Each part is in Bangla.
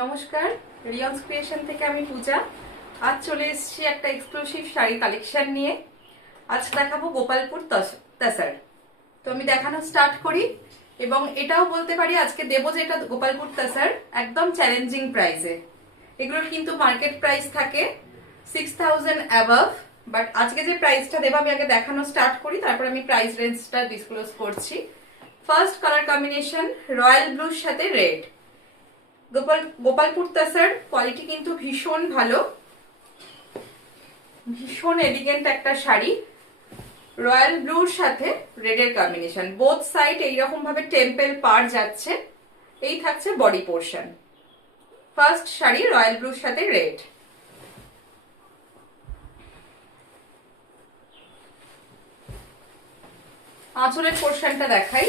নমস্কার, রিয়ন্স ক্রিয়েশন থেকে আমি পূজা। আজ চলে এসেছি একটা এক্সক্লুসিভ শাড়ি কালেকশন নিয়ে। আজ দেখাবো গোপালপুর তাসার। তো আমি দেখানো স্টার্ট করি, এবং এটাও বলতে পারি আজকে দেবো যে এটা গোপালপুর তাসার একদম চ্যালেঞ্জিং প্রাইসে। এগুলোর কিন্তু মার্কেট প্রাইস থাকে 6000 অ্যাবাভ, বাট আজকে যে প্রাইসটা দেবো আমি আগে দেখানো স্টার্ট করি, তারপর আমি প্রাইস রেঞ্জটা ডিসক্লোজ করছি। ফার্স্ট কালার কম্বিনেশন রয়্যাল ব্লুর সাথে রেড। গোপালপুর তাসার কোয়ালিটি কিন্তু ভীষণ ভালো, ভীষণ এলিগেন্ট একটা শাড়ি। রয়্যাল ব্লুর সাথে রেডের কম্বিনেশন, বোথ সাইড এইরকম ভাবে টেম্পল পার যাচ্ছে। এই থাকছে body portion. First sari royal ব্লুর সাথে রেড। আঁচলের পোর্শনটা দেখাই।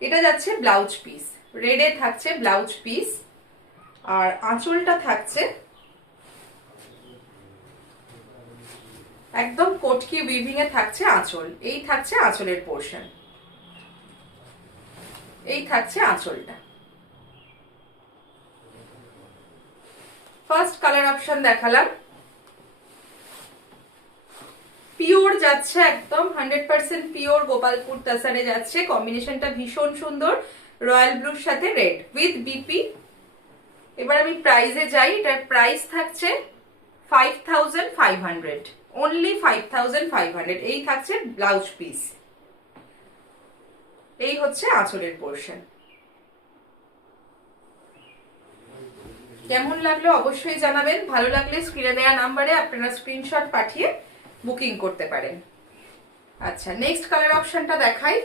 এটা যাচ্ছে ব্লাউজ পিস, রেডে থাকছে ব্লাউজ পিস, আর আঁচলটা থাকছে একদম কটকি উইভিং এ থাকছে আঁচল। এই থাকছে আঁচলের পোর্শন, এই থাকছে আঁচলটা। ফার্স্ট কালার অপশন দেখালাম, পিওর যাচ্ছে, একদম 100% পিওর গোপালপুর তাসারে যাচ্ছে। কম্বিনেশনটা ভীষণ সুন্দর, রয়্যাল ব্লুর সাথে রেড উইথ বিপি। এবার আমি প্রাইসে যাই। এটার প্রাইস থাকছে 5500, অনলি 5500। এই থাকছে ব্লাউজ পিস, এই হচ্ছে আঁচলের পোর্শন। কেমন লাগলো অবশ্যই জানাবেন। ভালো লাগলে স্ক্রিনে দেওয়া নাম্বারে আপনারা স্ক্রিনশট পাঠিয়ে বুকিং করতে পারেন। আচ্ছা, নেক্সট কালার অপশনটা দেখাই।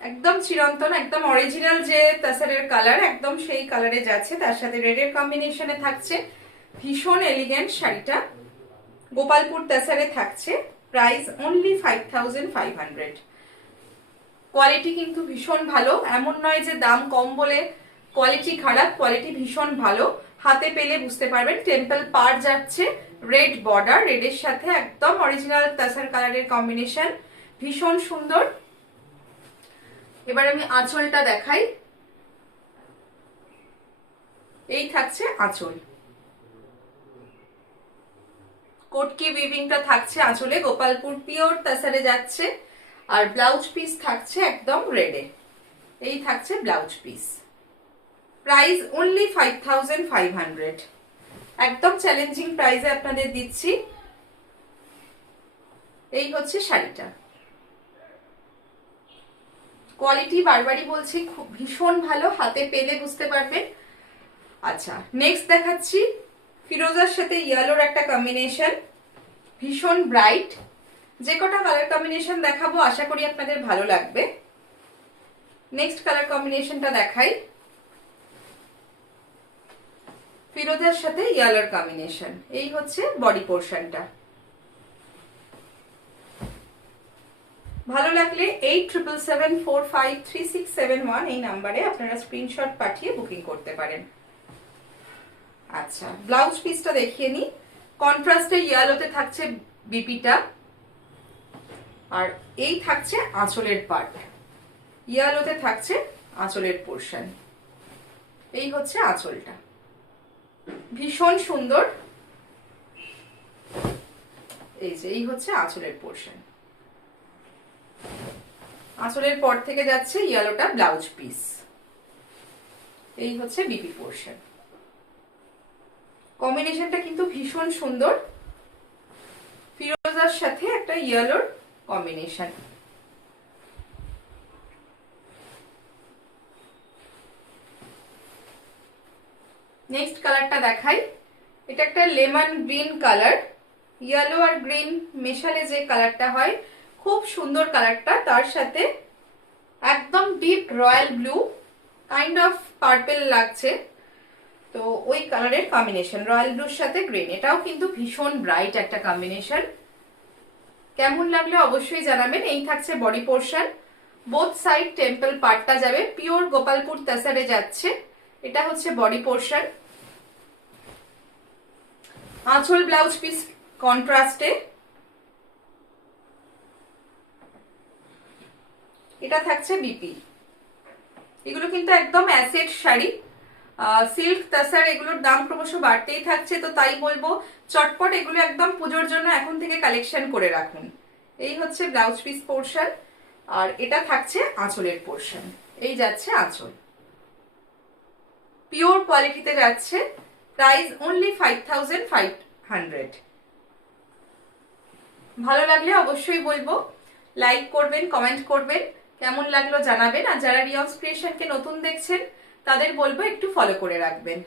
একদম চিরন্তন, একদম অরিজিনাল যে তাসারের কালার, একদম সেই কালারে যাচ্ছে। তার সাথে রেডের কম্বিনেশনে থাকছে। ভীষণ এলিগেন্ট শাড়িটা গোপালপুর তাসারে থাকছে। Price only 5500। কোয়ালিটি কিন্তু ভীষণ ভালো, এমন নয় যে দাম কম বলে কোয়ালিটি খারাপ। কোয়ালিটি ভীষণ ভালো, হাতে পেলে বুঝতে পারবেন। টেম্পল পার যাচ্ছে, রেড বর্ডার, রেডের সাথে একদম অরিজিনাল তাসার কালারের কম্বিনেশন, ভীষণ সুন্দর। এবার আমি আঁচলটা দেখাই। এই থাকছে আঁচল, কোটকি উইভিংটা থাকছে আঁচলে, গোপালপুর পিওর তাসারে যাচ্ছে। আর ব্লাউজ পিস থাকছে একদম রেডে, এই থাকছে ব্লাউজ পিস। প্রাইস অনলি 5500, একদম চ্যালেঞ্জিং প্রাইসে আপনাদের দিচ্ছি। এই হচ্ছে শাড়িটা। কোয়ালিটি বারবারই বলছি খুব ভীষণ ভালো, হাতে পেলে বুঝতে পারবেন। আচ্ছা, নেক্সট দেখাচ্ছি ফিরোজার সাথে ইয়েলোর একটা কম্বিনেশন, ভীষণ ব্রাইট। যে কটা কালার কম্বিনেশন দেখাবো আশা করি আপনাদের ভালো লাগবে। নেক্সট কালার কম্বিনেশনটা দেখাই। ফিরোজার সাথে ইয়েলোর কম্বিনেশন, এই হচ্ছে বডি পোর্শনটা। ভালো লাগলে 8777453671 এই নাম্বারে আপনারা স্ক্রিনশট পাঠিয়ে বুকিং করতে পারেন। আচ্ছা, ব্লাউজ পিসটা দেখিয়ে নি। কন্ট্রাস্টে ইয়েলোতে থাকছে বিপিটা, আর এই থাকছে আঁচলের পার্ট। ইয়েলোতে থাকছে আঁচলের পোর্শন, এই হচ্ছে আঁচলটা, ভীষণ সুন্দর। এই যে এই হচ্ছে আঁচলের পোর্শন। আঁচলের পর থেকে যাচ্ছে ইয়েলোটা ব্লাউজ পিস, এই হচ্ছে বিপি পোর্শন। কম্বিনেশনটা কিন্তু ভীষণ সুন্দর, ফিরোজার সাথে একটা ইয়েলোর কম্বিনেশন। নেক্সট কালারটা দেখাই। এটা একটা লেমন গ্রিন কালার, ইয়েলো আর গ্রিন মেশালে যে কালারটা হয়, খুব সুন্দর কালারটা। তার সাথে একদম deep royal blue, kind of purple লাগছে, তো ওই কালারের কম্বিনেশন রয়্যাল ব্লুর সাথে গ্রিন। এটাও কিন্তু ভীষণ ব্রাইট একটা কম্বিনেশন। কেমন লাগলে অবশ্যই জানাবেন। এই থাকছে body portion, both side temple পার্টটা যাবে, পিওর গোপালপুর তাসারে যাচ্ছে। এটা হচ্ছে বডি পোর্শন। আঁচল ব্লাউজ পিস কন্ট্রাস্টে, এটা থাকছে বিপি। এগুলো কিন্তু একদম অ্যাসেট শাড়ি, সিল্ক তাসার, এগুলোর দাম ক্রমশ বাড়তেই থাকছে, তো তাই বলবো চটপট এগুলো একদম পুজোর জন্য এখন থেকে কালেকশন করে রাখুন। এই হচ্ছে ব্লাউজ পিস পোর্শন, আর এটা থাকছে আঁচলের পোর্শন। এই যাচ্ছে আঁচল, পিওর কোয়ালিটিতে যাচ্ছে, প্রাইস অনলি 5500। ভালো লাগলে অবশ্যই বলবো, লাইক করবেন, কমেন্ট করবেন, কেমন লাগলো জানাবেন। আর যারা রিয়ন্স ক্রিয়েশনকে নতুন দেখছেন তাদের বলবো একটু ফলো করে রাখবেন।